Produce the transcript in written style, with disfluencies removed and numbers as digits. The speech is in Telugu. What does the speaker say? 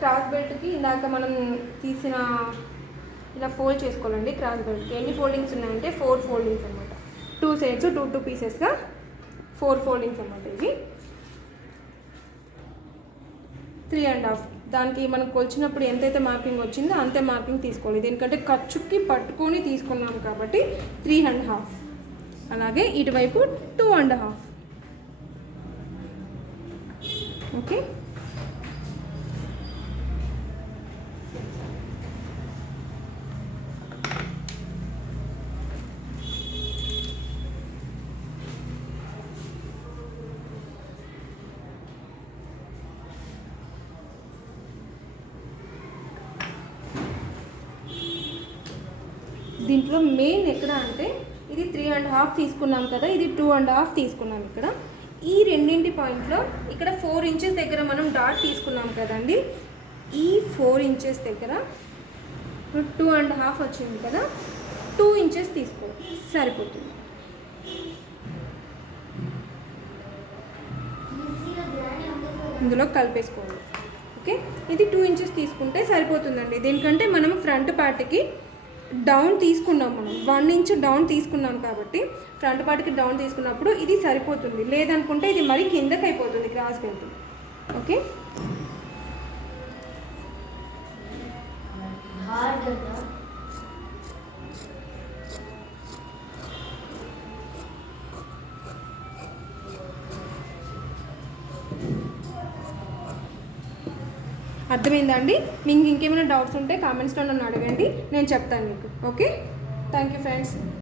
క్రాస్ బెల్ట్కి ఇందాక మనం తీసిన ఇలా ఫోల్డ్ చేసుకోవాలండి. క్రాస్ బెల్ట్కి ఎన్ని ఫోల్డింగ్స్ ఉన్నాయంటే 4 ఫోల్డింగ్స్ అనమాట. 2 సైడ్స్ 2 పీసెస్గా 4 ఫోల్డింగ్స్ అనమాట. ఇవి 3.5. దానికి మనం కొలిచినప్పుడు ఎంతైతే మార్కింగ్ వచ్చిందో అంతే మార్కింగ్ తీసుకోవాలి. దీనికంటే ఖర్చుకి పట్టుకొని తీసుకున్నాం కాబట్టి 3.5. అలాగే ఇటువైపు 2.5. ఓకే. దీంట్లో మెయిన్ ఎక్కడ అంటే ఇది 3.5 తీసుకున్నాం కదా, ఇది 2.5 తీసుకున్నాం. ఇక్కడ ఈ రెండింటి పాయింట్లో ఇక్కడ 4 ఇంచెస్ దగ్గర మనం డాట్ తీసుకున్నాం కదండి. ఈ 4 ఇంచెస్ దగ్గర 2.5 వచ్చింది కదా, 2 ఇంచెస్ తీసుకో సరిపోతుంది. ఇందులో కలిపేసుకోవాలి. ఓకే, ఇది 2 ఇంచెస్ తీసుకుంటే సరిపోతుందండి. దీనికంటే మనం ఫ్రంట్ పార్ట్కి డౌన్ తీసుకున్నాం, మనం 1 ఇంచ్ డౌన్ తీసుకున్నాం కాబట్టి ఫ్రంట్ పార్ట్కి డౌన్ తీసుకున్నప్పుడు ఇది సరిపోతుంది. లేదనుకుంటే ఇది మరి కిందకి అయిపోతుంది క్రాస్ బెల్ట్. ఓకే, అర్థమైందా అండి? మీకు ఇంకేమైనా డౌట్స్ ఉంటే కామెంట్స్లో నన్ను అడగండి, నేను చెప్తాను మీకు. Okay, thank you friends.